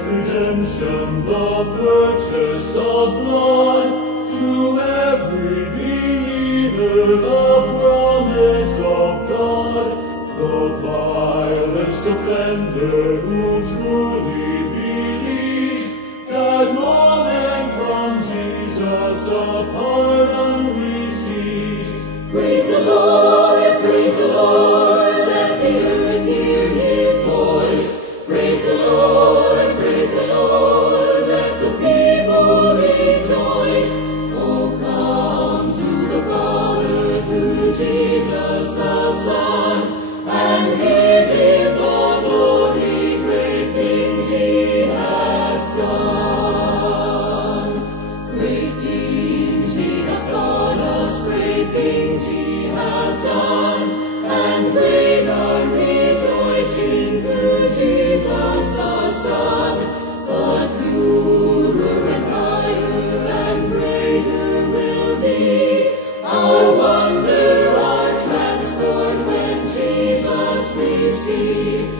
redemption, the purchase of blood, to every believer the promise of God. The vilest offender who truly believes that moment from Jesus a pardon receives. Praise the Lord, praise the Lord, let the earth hear his voice. Praise the Lord, let the people rejoice. Oh, come to the Father through Jesus the Son, and give him the glory, great things he hath done. Great things he hath taught us, great things he hath done, and great our rejoicing through Jesus the Son. But purer and higher and greater will be our wonder, our transport when Jesus we see.